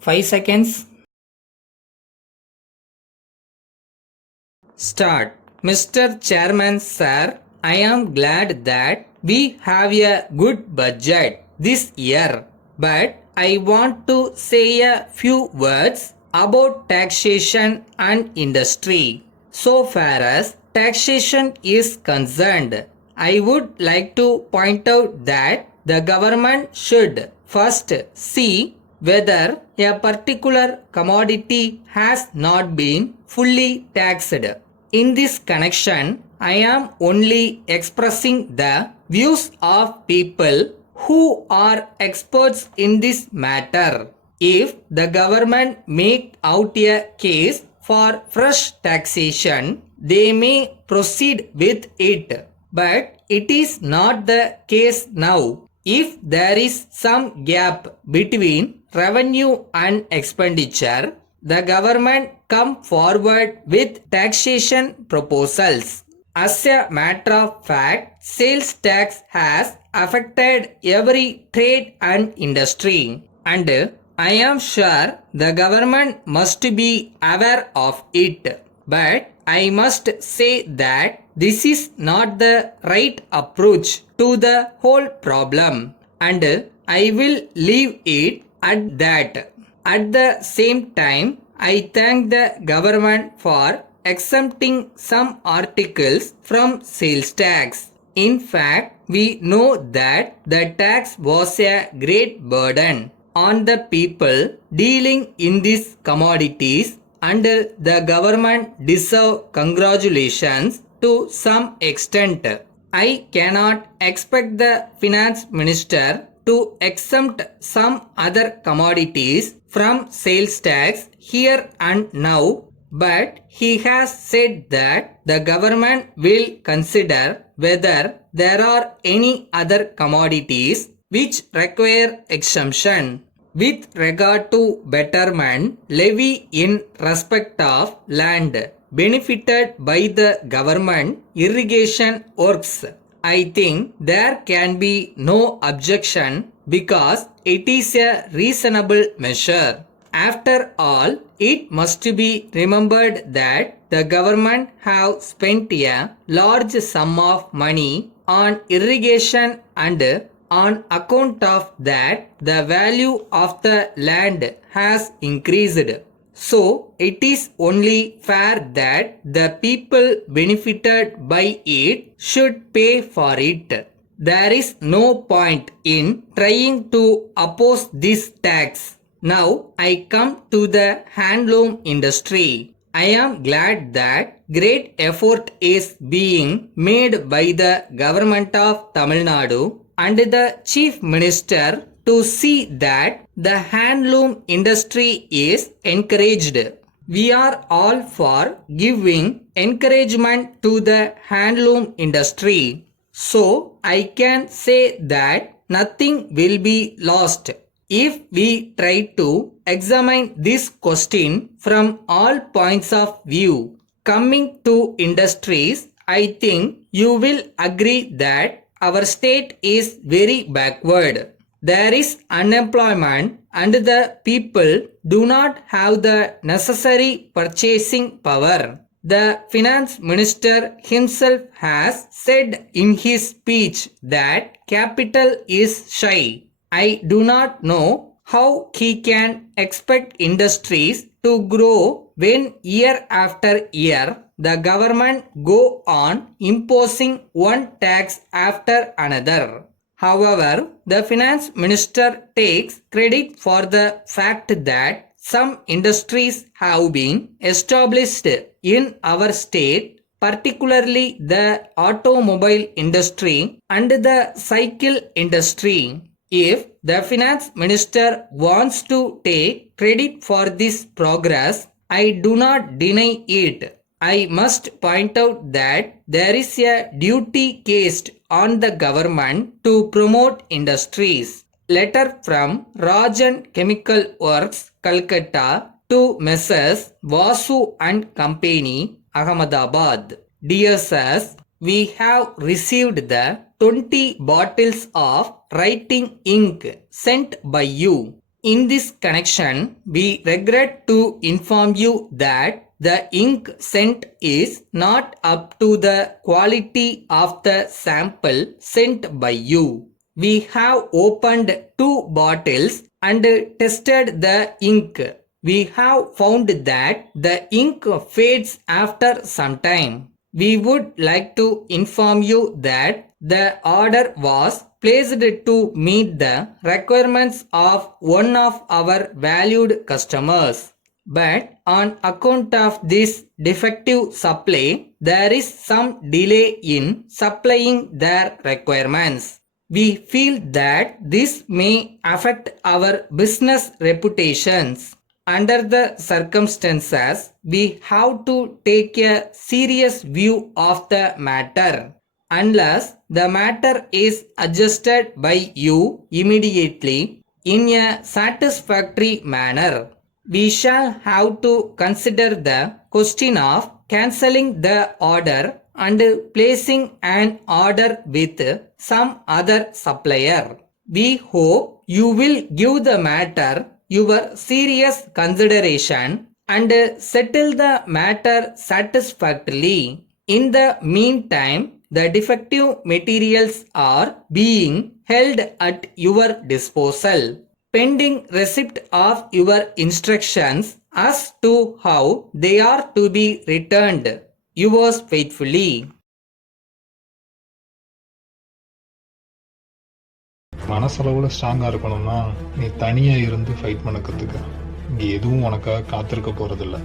5 seconds. Start. Mr. Chairman, sir, I am glad that we have a good budget this year, but I want to say a few words about taxation and industry. So far as taxation is concerned, I would like to point out that the government should first see whether a particular commodity has not been fully taxed. In this connection, I am only expressing the views of people who are experts in this matter. If the government make out a case for fresh taxation, they may proceed with it. But it is not the case now. If there is some gap between revenue and expenditure, the government come forward with taxation proposals. As a matter of fact, sales tax has affected every trade and industry, and I am sure the government must be aware of it. But I must say that this is not the right approach to the whole problem, and I will leave it at that. At the same time, I thank the government for exempting some articles from sales tax. In fact, we know that the tax was a great burden on the people dealing in these commodities, and the government deserve congratulations to some extent. I cannot expect the finance minister to exempt some other commodities from sales tax here and now, but he has said that the government will consider whether there are any other commodities which require exemption. With regard to betterment levy in respect of land benefited by the government irrigation works, I think there can be no objection because it is a reasonable measure. After all, it must be remembered that the government have spent a large sum of money on irrigation, and on account of that the value of the land has increased. So it is only fair that the people benefited by it should pay for it. There is no point in trying to oppose this tax. Now I come to the handloom industry. I am glad that great effort is being made by the government of Tamil Nadu and the chief minister to see that the handloom industry is encouraged. We are all for giving encouragement to the handloom industry. So I can say that nothing will be lost if we try to examine this question from all points of view. Coming to industries, I think you will agree that our state is very backward. There is unemployment and the people do not have the necessary purchasing power. The finance minister himself has said in his speech that capital is shy. I do not know how he can expect industries to grow when year after year the government go on imposing one tax after another. However, the finance minister takes credit for the fact that some industries have been established in our state, particularly the automobile industry and the cycle industry. If the finance minister wants to take credit for this progress, I do not deny it. I must point out that there is a duty cast on the government to promote industries. Letter from Rajan Chemical Works, Calcutta to Messrs. Vasu and Company, Ahmedabad. Dear sirs, we have received the 20 bottles of writing ink sent by you. In this connection, we regret to inform you that the ink sent is not up to the quality of the sample sent by you. We have opened 2 bottles and tested the ink. We have found that the ink fades after some time. We would like to inform you that the order was placed to meet the requirements of one of our valued customers. But on account of this defective supply, there is some delay in supplying their requirements. We feel that this may affect our business reputations. Under the circumstances, we have to take a serious view of the matter. Unless the matter is adjusted by you immediately in a satisfactory manner, we shall have to consider the question of cancelling the order and placing an order with some other supplier. We hope you will give the matter your serious consideration and settle the matter satisfactorily. In the meantime, the defective materials are being held at your disposal, pending receipt of your instructions as to how they are to be returned. Yours faithfully. மனசளவுல ஸ்ட்ராங்கா இருக்கணும்னா நீ தனியா இருந்து fight பண்ண கத்துக்க. இங்க எதுவும் உனக்காக காத்திருக்க போறதில்ல.